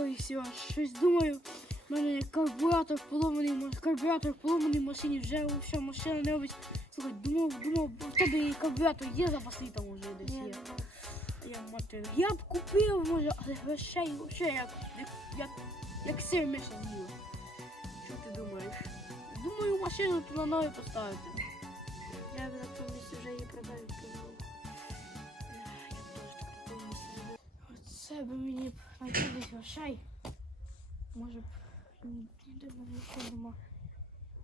Ой, все, щось думаю. У мене карбюратор поломаний, ма- карбюратор поломаний в машині, вже все, машина не робить. Слухай, думав, думав, в тебе і карбюратор є запасний там уже десь є. Я мати. Я б купив, може, але грошей вообще як, як, як, як сир миша з'їла. Що ти думаєш? Думаю, машину на нові поставити. Я на тому місці вже її продаю. Оце би мені б знайти десь грошей. Може б ні- ніде нічого нема.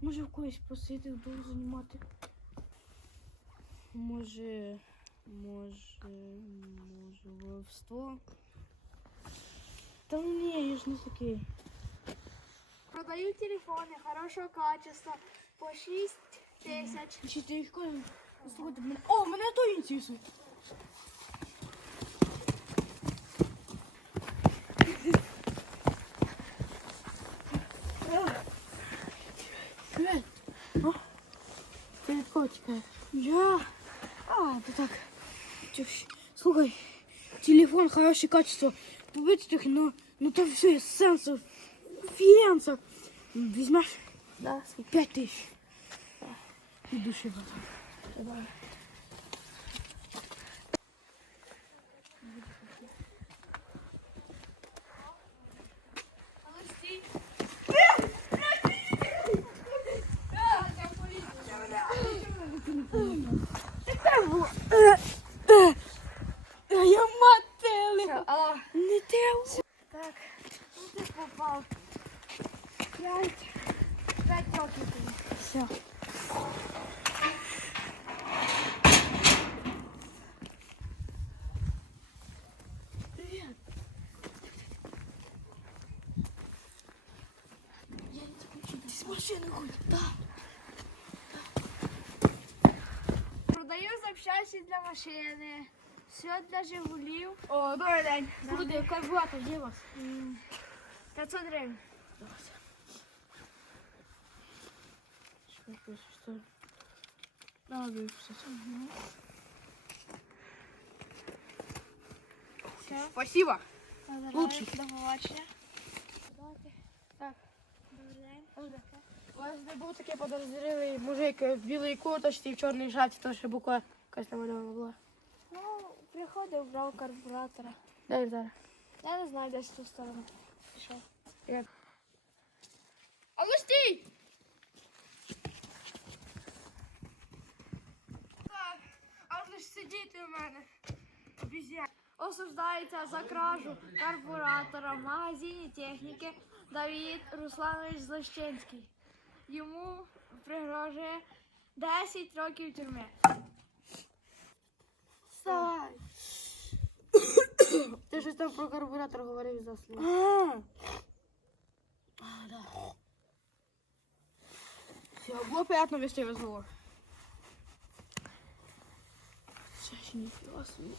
Може в когось просити вдома знімати. Може. Може. Може воровство. Та ні, я ж не такий. Продаю телефони хорошого качества по 6 тисяч. Чи ти їх? Слухайте, мене. О, мене то інтересує. Привет. О, привет, котика. Я. А, ты так. Слухай, телефон хорошее качество. Побыть но, но, там все, из сенсов. Фенсов. Возьмешь? Да, Пять тысяч. И души потом. Я мотели. Алло. Не те. Так, ну ти попав. П'ять. П'ять років. Все. Машины ходишь? Да. Продаю запчасті для машини. Все для Жигулів. О, добрий день. Слухайте, карбюратор, де у вас? М, 500 гривень. Что пишешь, что ли? Надо выписать. Все. Спасибо. Забираю. Лучший. До побачення. Так. Добрий день. У вас не був такий подозрілий мужик в білій курточці і в чорній шапці, то ще буква якась намальована була. Ну, приходив, брав карбуратора. Дай зараз. Я не знаю, десь в ту сторону пішов. А ну стій! Так, а ж сидіти в мене. Обізя. Осуждається за кражу карбуратора в магазині техніки Давід Русланович Злощенський. Йому пригрожує 10 років тюрми. Вставай. Ти щось там про карбуратор говорив за слово. А, да. Все, було приятно вести разговор. Сейчас не собі.